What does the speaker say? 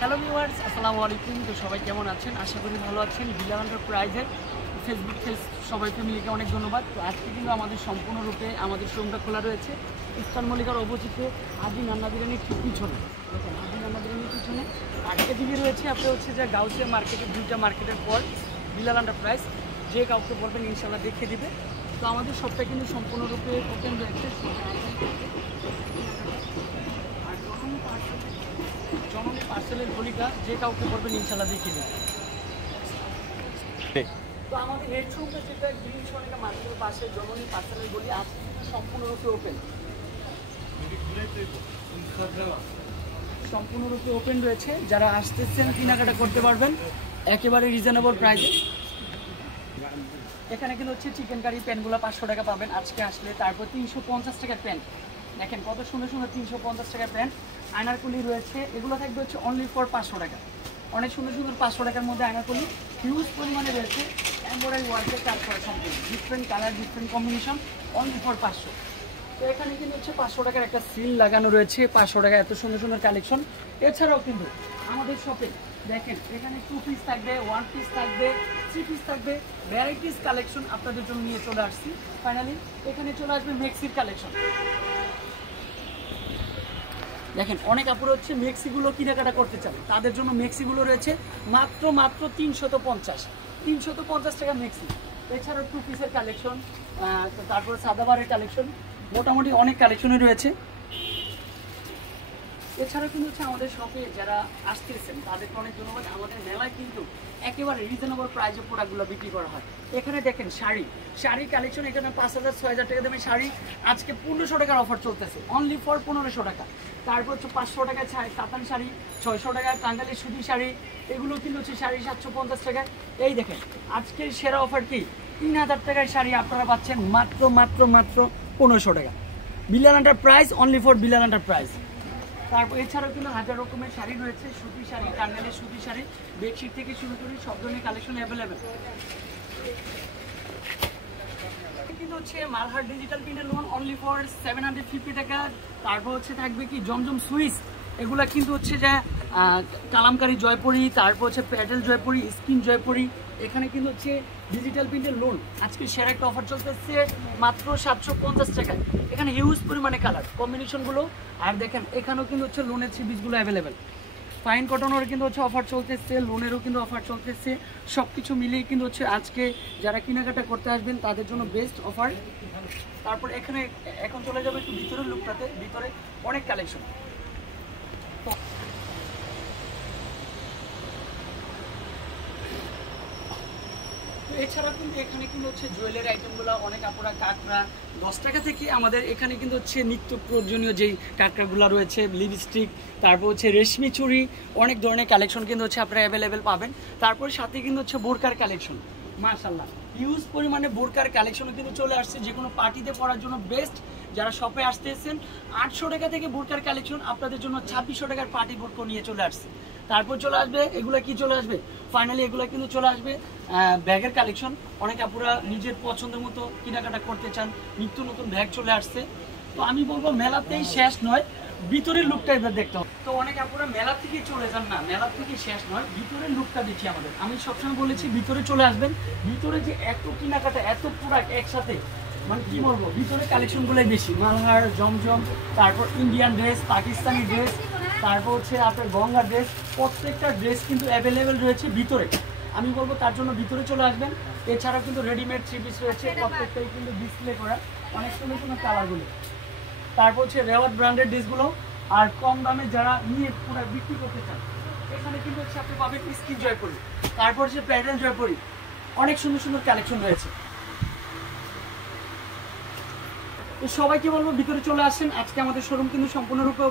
Hello viewers, আসসালামু আলাইকুম। তো সবাই কেমন আছেন? আশা করি ভালো আছেন। বিলাল এন্টারপ্রাইজের ফেসবুক পেজ সবাই ফ্যামিলিকে অনেক ধন্যবাদ। তো আজকে কিন্তু আমাদের সম্পূর্ণরূপে আমাদের শোরুমটা খোলা রয়েছে ইস্টার্ন মল্লিকার অপোজিটে আদি নান্না বিরিয়ানির ঠিক পিছনে। দেখুন, আদি নান্না বিরিয়ানির পিছনে আর এদিকে রয়েছে আপনার হচ্ছে যে গাউসিয়া মার্কেটের দুইটা মার্কেটের পর বিলাল এন্টারপ্রাইজ। যে কাউকে বলবেন ইনশাল্লাহ দেখিয়ে দিবে। তো আমাদের শপটা কিন্তু সম্পূর্ণরূপে ওপেন রয়েছে। আর জননী পার্সেলের গলিটা যে কাউকে বলবেন ইনশাল্লাহ দেখিয়ে দেবে। তো আমাদের হেডরুমটা যেটা গ্রিন সোনিকা মার্কেটের পাশে জননী পার্সেলের গলি আজকে কিন্তু সম্পূর্ণরূপে ওপেন রয়েছে। যারা আসতেছেন কেনাকাটা করতে পারবেন একেবারে রিজনেবল প্রাইসে। এখানে কিন্তু হচ্ছে চিকেন কারি প্যানগুলো 500 টাকা পাবেন আজকে আসলে। তারপর 350 টাকার প্যান, দেখেন কত সুন্দর সুন্দর 350 টাকার প্যান। আয়নারকুলি রয়েছে, এগুলো থাকবে হচ্ছে অনলি ফর 500 টাকা। অনেক সুন্দর সুন্দর 500 টাকার মধ্যে আয়নারকুলি হিউজ পরিমাণে রয়েছে। এমব্রয়ডারি ওয়ার্কের কাজ করা সম্পূর্ণ, different colour different combination, only for 500। তো এখানে কিন্তু হচ্ছে 500 টাকার একটা সিল লাগানো রয়েছে, 500 টাকা এত সুন্দর সুন্দর কালেকশন। এছাড়াও কিন্তু আমাদের শপে দেখেন এখানে 2 পিস থাকবে, 1 পিস থাকবে, 3 পিস থাকবে, ভ্যারাইটিস কালেকশন আপনাদের জন্য নিয়ে চলে আসছি। ফাইনালি এখানে চলে আসবে মেক্সির কালেকশন। দেখেন অনেক আপুর হচ্ছে মেক্সিগুলো কেনাকাটা করতে চান, তাদের জন্য মেক্সিগুলো রয়েছে মাত্র 350 টাকা মেক্সি। এছাড়াও 2 পিসের কালেকশন, তারপরে সাদাবারের কালেকশন, মোটামুটি অনেক কালেকশনই রয়েছে। এছাড়া কিন্তু হচ্ছে আমাদের শপে যারা আসতেছেন তাদেরকে অনেক ধন্যবাদ। আমাদের মেলায় কিন্তু একেবারে রিজনেবল প্রাইসে প্রোডাক্টগুলো বিক্রি করা হয়। এখানে দেখেন শাড়ি কালেকশন, এখানে 5,000-6,000 টাকা দামে শাড়ি আজকে 1500 টাকার অফার চলতেছে, অনলি ফর 1500 টাকা। তারপর হচ্ছে 500 টাকায় কাতান শাড়ি, 600 টাকায় টাঙ্গালি সুতি শাড়ি, এগুলো কিন্তু হচ্ছে শাড়ি 750 টাকায়। এই দেখেন আজকের সেরা অফার কি, 3000 টাকায় শাড়ি আপনারা পাচ্ছেন মাত্র 1500 টাকা। Bilal enterprise, only for Bilal enterprise. তারপর এছাড়াও কিন্তু হাজার রকমের শাড়ি রয়েছে, সুতি শাড়ি, টাঙ্গালের সুতি শাড়ি, বেডশিট থেকে শুরু করে সব ধরনের কালেকশন অ্যাভেলেবেল। কিন্তু হচ্ছে মালহার ডিজিটাল প্রিন্টের লোন অনলি ফর 750 টাকা। তারপর হচ্ছে থাকবে কি জমজম সুইস, এগুলা কিন্তু হচ্ছে যে কালামকারী জয়পুরি, তারপর হচ্ছে প্যাডেল জয়পুরি, স্কিন জয়পুরি। এখানে কিন্তু হচ্ছে ডিজিটাল প্রিন্টের লোন আজকে সেরা একটা অফার চলতেছে মাত্র 750 টাকায়। এখানে হিউজ পরিমাণে কালার কম্বিনেশনগুলো। আর দেখেন এখানেও কিন্তু হচ্ছে লোনের সিরিজগুলো অ্যাভেলেবেল। ফাইন কটনেরও কিন্তু হচ্ছে অফার চলতেছে, লোনেরও কিন্তু অফার চলতেছে। সব কিছু মিলিয়ে কিন্তু হচ্ছে আজকে যারা কেনাকাটা করতে আসবেন তাদের জন্য বেস্ট অফার। তারপর এখানে এখন চলে যাবে একটু ভিতরের লুকটাতে, ভিতরে অনেক কালেকশন। এছাড়া কিন্তু এখানে কিন্তু হচ্ছে জুয়েলারি আইটেমগুলো অনেক আপনারা কাঁকড়া 10 টাকা থেকে আমাদের এখানে কিন্তু হচ্ছে নিত্য প্রয়োজনীয় যেই কাঁকড়াগুলো রয়েছে, লিপস্টিক, তারপর হচ্ছে রেশমি চুড়ি, অনেক ধরনের কালেকশন কিন্তু হচ্ছে আপনারা অ্যাভেলেবেল পাবেন। তারপর সাথে কিন্তু হচ্ছে বোরকার কালেকশন, মাশাআল্লাহ হিউজ পরিমাণে বোরকার কালেকশনও কিন্তু চলে আসছে, যে কোনো পার্টিতে পরার জন্য বেস্ট। যারা শপে আসতেছেন 800 টাকা থেকে বোরকার কালেকশন আপনাদের জন্য 2600 টাকার পার্টি বোরকা নিয়ে চলে আসছে। তারপর চলে আসবে এগুলো কি চলে আসবে ফাইনালি এগুলো কিন্তু চলে আসবে ব্যাগের কালেকশন। অনেক আপুরা নিজের পছন্দের মতো কেনাকাটা করতে চান, নিত্য নতুন ব্যাগ চলে আসছে। তো আমি বলবো মেলাতেই শেষ নয়, ভিতরের লুকটা এবার দেখতে হবে। তো অনেক আপুরা মেলা থেকেই চলে যান না, মেলা থেকে শেষ নয়, ভিতরের লুকটা দেখি আমাদের। আমি সবসময় বলেছি ভিতরে চলে আসবেন, ভিতরে যে এত কেনাকাটা এত প্রোডাক্ট একসাথে, মানে কি বলবো, ভিতরে কালেকশনগুলোই বেশি। মালহার, জমজম, তারপর ইন্ডিয়ান ড্রেস, পাকিস্তানি ড্রেস, তারপর হচ্ছে আপনার গঙ্গা ড্রেস, প্রত্যেকটা ড্রেস কিন্তু অ্যাভেলেবেল রয়েছে ভিতরে। আমি বলবো তার জন্য ভিতরে চলে আসবেন। এছাড়াও কিন্তু রেডিমেড 3 পিস রয়েছে, প্রত্যেকটাই কিন্তু ডিসপ্লে করা, অনেক সুন্দর সুন্দর কালারগুলো। তারপর হচ্ছে রেওয়ার্ড ব্র্যান্ডের ড্রেসগুলো, আর কম দামে যারা নিয়ে পুরো বিক্রি করতে চান এখানে কিন্তু হচ্ছে আপনি পাবেন স্কিন জয়পুরি, তারপর হচ্ছে প্যাডেল জয়পুরি, অনেক সুন্দর সুন্দর কালেকশন রয়েছে। তো সবাইকে বলবো ভিতরে চলে আসেন। আজকে আমাদের শোরুম কিন্তু সম্পূর্ণরূপে